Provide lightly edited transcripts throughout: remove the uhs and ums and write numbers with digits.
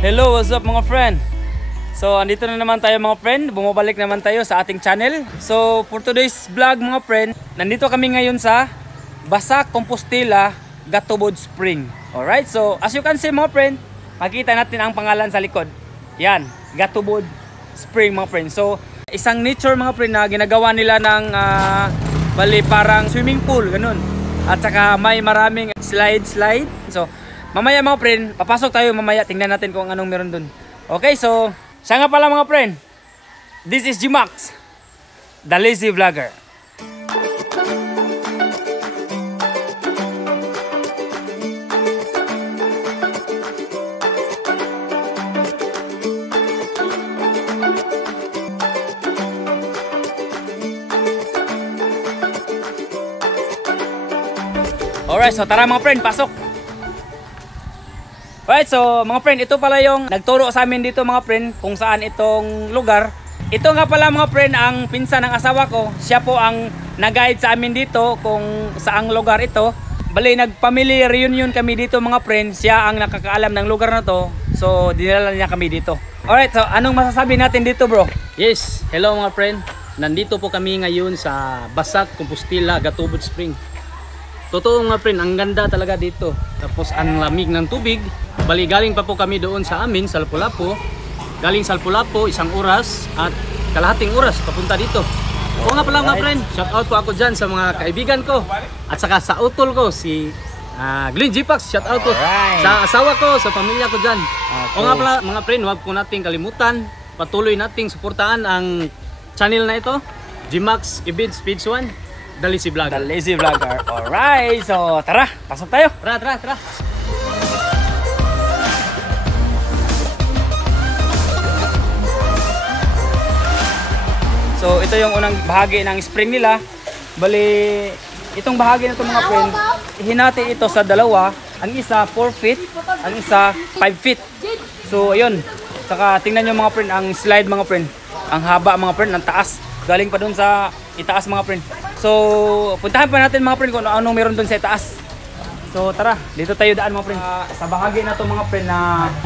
Hello, what's up mga friend? So, andito na naman tayo mga friend. Bumabalik naman tayo sa ating channel. So, for today's vlog mga friend, nandito kami ngayon sa Basak, Compostela, Gatubod Spring. Alright, so as you can see mga friend, makita natin ang pangalan sa likod. Yan, Gatubod Spring mga friend. So, isang nature mga friend na ginagawa nila ng bali parang swimming pool, ganun. At saka may maraming slide. So, mamaya mga friend, papasok tayo mamaya, tingnan natin kung anong meron dun. Okay, so siya nga pala mga friend, this is G-Max, the lazy vlogger. Alright, so tara mga friend, pasok. Alright, so mga friend, ito pala yung nagturo sa amin dito mga friend kung saan itong lugar. Ito nga pala mga friend ang pinsan ng asawa ko. Siya po ang nag-guide sa amin dito kung saang lugar ito. Bali, nag-family reunion kami dito mga friend. Siya ang nakakaalam ng lugar na to. So, dinala niya kami dito. Alright, so anong masasabi natin dito bro? Yes, hello mga friend. Nandito po kami ngayon sa Basak, Compostela, Gatubod Spring. Totoo nga friend, ang ganda talaga dito. Tapos ang lamig ng tubig. Bali, galing pa po kami doon sa amin, sa Lapu-Lapu. Galing sa Lapu-Lapu, 1 oras at kalahating oras papunta dito. Oo nga pala mga friend, shout out po ako dyan sa mga kaibigan ko. At saka sa utol ko, si Glenn G-Pax, shout out po. Sa asawa ko, sa pamilya ko dyan. Oo nga pala mga friend, huwag po natin kalimutan. Patuloy nating suportahan ang channel na ito, G-Max Ibids Page 1. The Lazy Vlogger. The Lazy Vlogger. Alright, so tara, pasok tayo. Tara. So ito yung unang bahagi ng spring nila. Bali, itong bahagi na ito mga friend, hinati ito sa dalawa. Ang isa 4 feet, ang isa 5 feet. So ayun, saka tingnan nyo mga friend, ang slide mga friend. Ang haba mga friend, ang taas. Galing pa dun sa itaas mga friend. So, puntahan pa natin mga friend kung anong meron dun sa itaas. So, tara, dito tayo daan mga friend. Sa bahagi na to mga friend na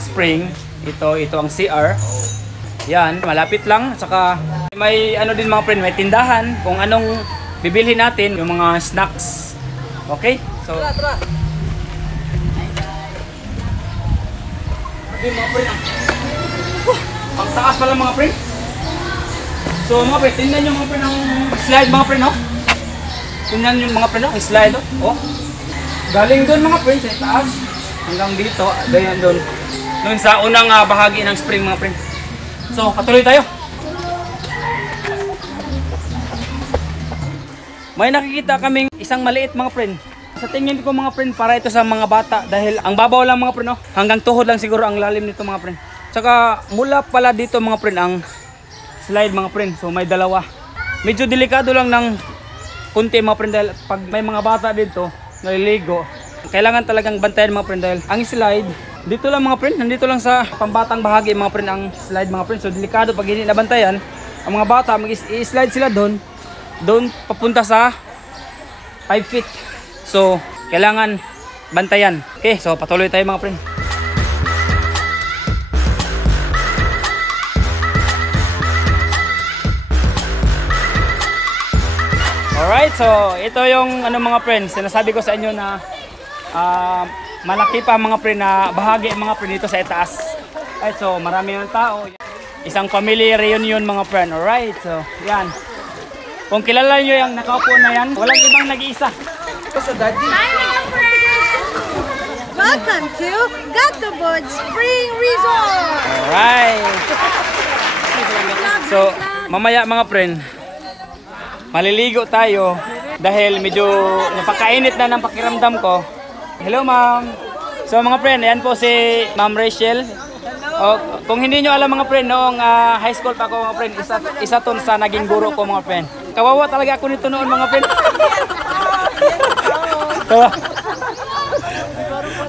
spring, ito ang CR. Yan, malapit lang. Saka may ano din mga friend, may tindahan kung anong bibilhin natin, yung mga snacks. Okay? So, tara. Okay mga friend, ang taas pala mga friend. So mga friend, tingnan nyo mga friend ang slide mga friend, no? Tingnan nyo mga friend, ang slide, oh. Galing doon mga friend, sa taas. Hanggang dito, ganyan doon. Doon sa unang bahagi ng spring mga friend. So, patuloy tayo. May nakikita kaming isang maliit mga friend. Sa tingin ko mga friend, para ito sa mga bata. Dahil ang babaw lang mga friend, no? Hanggang tuhod lang siguro ang lalim nito mga friend. Tsaka mula pala dito mga friend ang slide mga friend. So may dalawa. Medyo delikado lang ng kunti mga friend dahil pag may mga bata dito naliligo, kailangan talagang bantayan mga friend dahil ang slide dito lang mga friend, nandito lang sa pambatang bahagi mga friend ang slide mga friend. So delikado pag hindi nabantayan ang mga bata, mag-slide sila doon papunta sa 5 feet. So kailangan bantayan. Okay, so patuloy tayo mga friend. Alright, so ito yung ano mga friends, sinasabi ko sa inyo na malaki pa mga friend na bahagi mga friend dito sa itaas. Alright, so marami ng tao. Isang family reunion mga friend. Alright, so yan. Kung kilala nyo yung nakaupo na yan, walang ibang nag-iisa. Sa daddy. Hi mga friends! Welcome to Gatubod Spring Resort! Alright. So mamaya mga friend, maliligo tayo dahil medyo napakainit na ng pakiramdam ko. Hello ma'am. So mga friend, ayan po si Ma'am Rachel. O, kung hindi nyo alam mga friend, noong high school pa ako mga friend, isa ton sa naging guro ko mga friend. Kawawa talaga ako nito noon mga friend. So,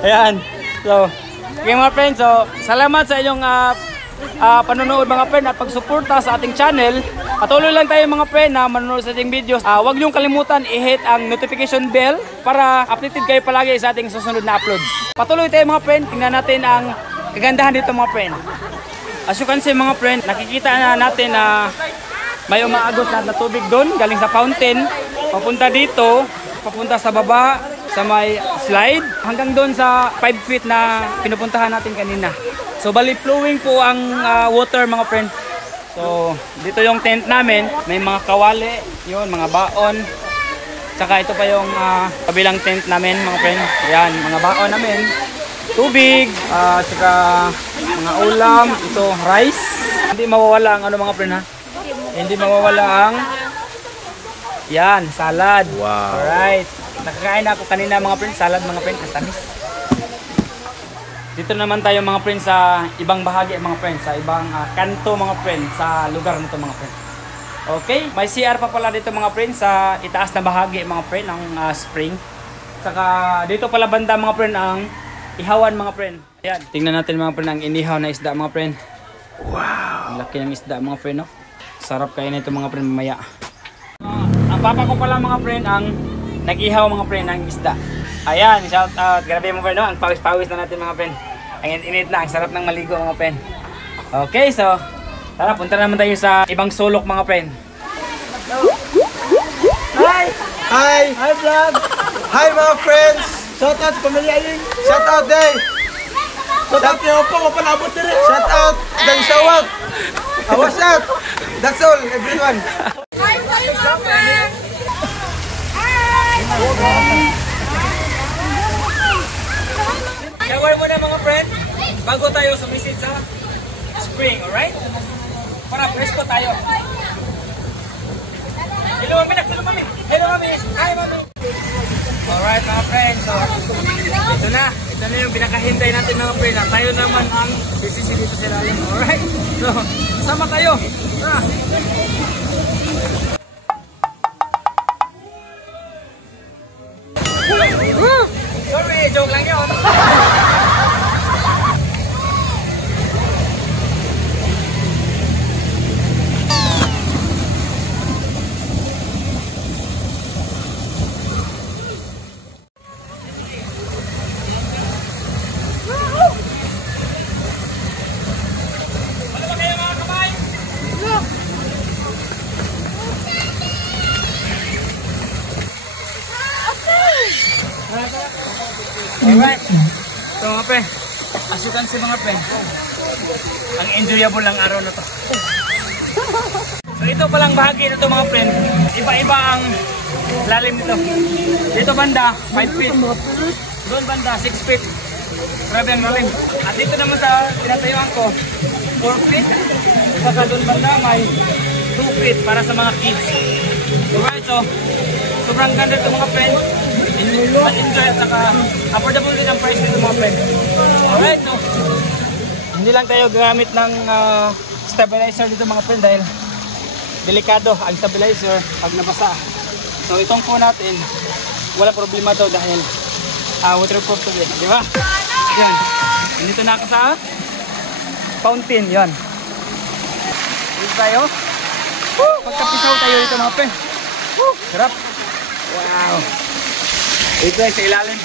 ayan. So, okay mga friend, so salamat sa inyong panonood mga friend at pagsuporta sa ating channel. Patuloy lang tayo mga friend na manonood sa ating videos. Huwag niyong kalimutan i-hit ang notification bell para updated kayo palagi sa ating susunod na uploads. Patuloy tayo mga friend, tingnan natin ang kagandahan dito mga friend. As you can see mga friend, nakikita na natin na may umaagos na tubig doon, galing sa fountain, papunta dito, papunta sa baba, sa may slide, hanggang doon sa 5 feet na pinupuntahan natin kanina. So bali flowing po ang water mga friend. So dito yung tent namin, may mga kawali, yun, mga baon. Tsaka ito pa yung kabilang tent namin mga friend. Yan, mga baon namin. Tubig, tsaka mga ulam, ito rice. Hindi mawawala ang ano mga friend ha. Hindi mawawala ang yan, salad. Wow. Alright. Nakakain ako kanina mga friend, salad mga friend, ang tamis. Dito naman tayo mga friend sa ibang bahagi mga friend, sa ibang kanto mga friend, sa lugar nito mga friend. Okay, may CR pa pala dito mga friend sa itaas na bahagi mga friend ng spring. Saka dito pala banda mga friend ang ihawan mga friend. Ayan, tingnan natin mga friend ang inihaw na isda mga friend. Wow, ang laki ng isda mga friend no. Sarap kain ito mga friend mamaya. Ang papa ko pala mga friend ang nag-ihaw mga friend ng isda. Ayan, shout out. Grabe mga friend no, ang pawis-pawis na natin mga friend. Ang init na, ang sarap ng maligo mga friend. Okay, so tara, punta naman tayo sa ibang sulok mga friend. Hi! Hi! Hi vlog! Hi mga friends! Shout out sa pamilya Aling! Shout out day! Shout out niyo po, mapalabot na rin! Shout out! Dang sawag! What's up? That's all, everyone! Hi, Papa! Shower muna mga friend bago tayo sumisid sa spring, alright? Para presko tayo. Hello mami, hello mami. Hello mami. Hi mami. Alright mga friend, so ito na yung pinakahintay natin mga friend. Tayo naman ang busy dito sa lalim, alright? So, sama tayo. Sorry, joke lang yun. Alright, so mga pre, as you can see mga pre, ang enjoyable lang araw na to. So ito palang bahagi na to mga pre, iba-iba ang lalim nito. Dito banda, 5 feet. Doon banda, 6 feet. Grabe ang lalim. At dito naman sa pinatayuan ko, 4 feet. Saka doon banda may 2 feet para sa mga kids. Alright, so sobrang ganda ito mga friend. Enjoy at saka affordable din ang price nito mga friend. Alright, so hindi lang tayo gamit ng stabilizer dito mga friend dahil delikado ang stabilizer pag nabasa. So itong phone natin, wala problema to dahil waterproof to din, di ba? Yan. Dito na ako sa fountain, yan. Dito tayo. Pagkapisaw tayo dito mga friend. Sarap. Wow. Ito ay sa ilalim.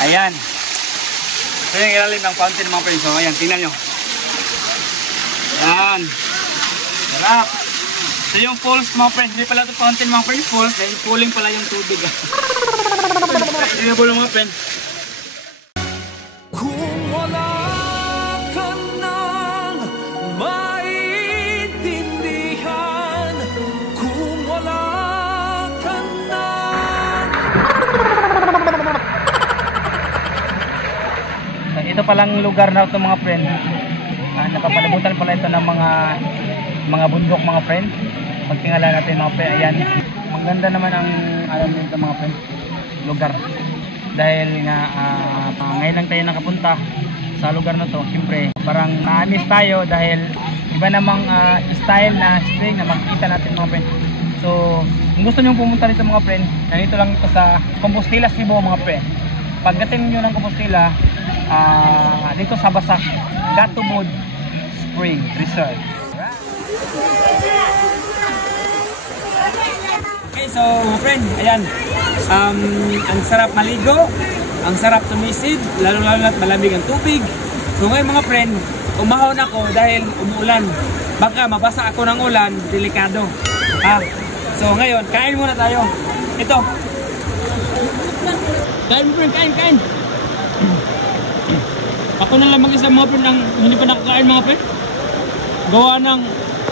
Ayan. Ito yung ilalim ng fountain mga friend. So ayan, tingnan nyo. Ayan. Sarap. So yung falls mga friend, hindi pala ito fountain mga friend, falls. Dahil pooling pala yung tubig. Enjoyable mga friend. Kung wala ka nang maintindihan, kung wala ka nang... So, ito palang lugar na ito mga friend. Napapalibutan pala ito ng mga bundok mga friend. Pagtingala natin mga friend, ayan. Maganda naman ang alam nito mga friend, lugar. Dahil nga ngayon lang tayo nakapunta sa lugar na to, siyempre parang naamis tayo dahil iba namang style na spring na makikita natin mga friend. So kung gusto nyo pumunta dito mga friend, nandito lang ito sa Compostela, Cebu mga friend. Pagdating nyo ng Compostela, dito sa Basak Gatubod Spring Resort. Okay, so friend, ayan. Ang sarap maligo, ang sarap sumisid, lalo-lalo na't malamig ang tubig. So ngayon mga friend, umahon ako dahil umuulan. Baka mabasa ako ng ulan, delikado. Ha? So ngayon, kain muna tayo. Ito. Kain friend, kain. Ako na lang mag-isa mga friend ang hindi pa nakakain mga friend. Gawa ng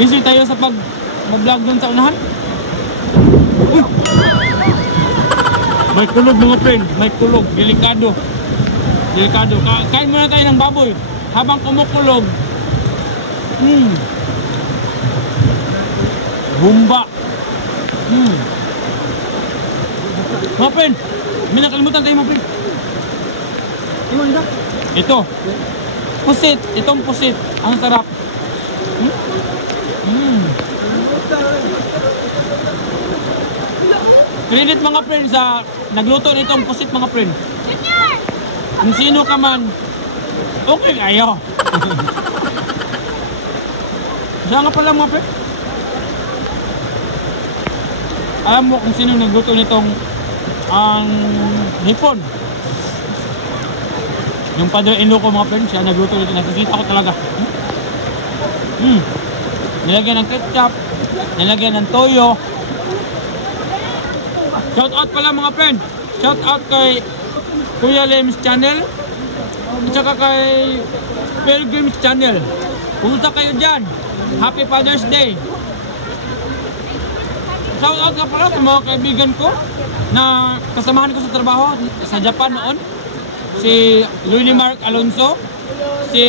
busy tayo sa pag-vlog doon sa unahan. Uy! May kulog mga friend, may kulog, delikado. Kain muna tayo ng baboy habang kumukulog. Bumba. Mga friend, may nakalimutan tayo mga friend. Ito. Pusit, itong pusit. Ang sarap. Credit mga friend sa nagluto nitong pusit mga friend. Kung sino ka man, okay kayo. Siya nga pala mga friend. Alam mo kung sino nagluto nitong ang hipon. Yung padre-in-law ko mga friend, siya nagluto nito. Nakikita ko talaga. Nilagyan ng ketchup, nilagyan ng toyo. Shout out pala mga friend. Shout out kay Kuya Lems Channel at saka kay Pilgrims Channel. Pumunta kayo dyan. Happy Father's Day. Shout out nga pala sa mga kaibigan ko na kasamahan ko sa trabaho sa Japan noon. Si Louis Mark Alonso, si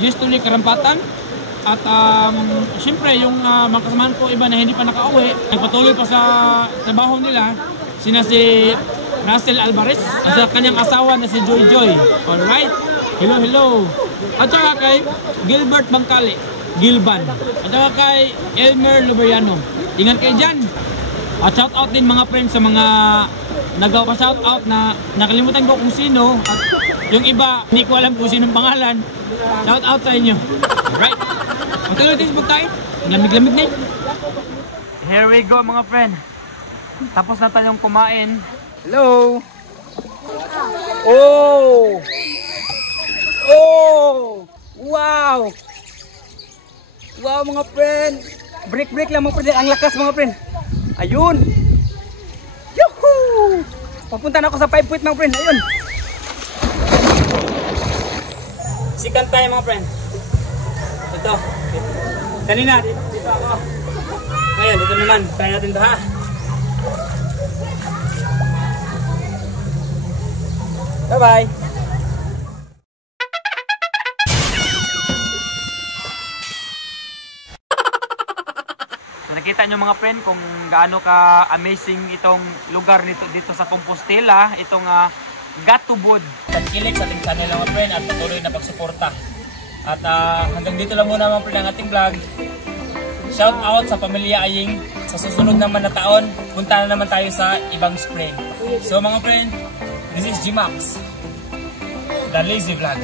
Gistuli Karampatan, at siyempre yung mga kasamahan ko iba na hindi pa nakauwi, nagpatuloy pa sa trabaho nila, sina si Russell Alvarez at sa kanyang asawa na si Joy Joy. Alright, hello. At saka kay Gilbert Bangkali, Gilban. At saka kay Elmer Luberiano. Ingat kayo dyan. At shout out din mga friends sa mga nagawa pa shout out na nakalimutan ko kung sino. At yung iba, hindi ko alam kung sino pangalan. Shout out sa inyo. Alright. Magtuloy tayo sa pagkain. Lamig-lamig na. Here we go mga friend. Tapos na tayong kumain. Hello! Oh! Wow! Wow mga friend! Break lang mga friend. Ang lakas mga friend. Ayun! Yuhuu! Papunta na ako sa 5 feet mga friend. Ayun! Sikan tayo mga friend. Ito. Kanina, dito ako. Ngayon, dito naman. Try natin ito ha. Bye-bye! So, nakita nyo mga friend kung gaano ka amazing itong lugar dito sa Compostela. Itong Gatubod. Pagkilik sa ating channel mga friend at patuloy na pagsuporta. At hanggang dito lang muna mga friend ang ating vlog. Shout out sa pamilya Aying. Sa susunod naman na taon, punta na naman tayo sa ibang spring. So mga friend, this is G-Max, the Lazy Vlog.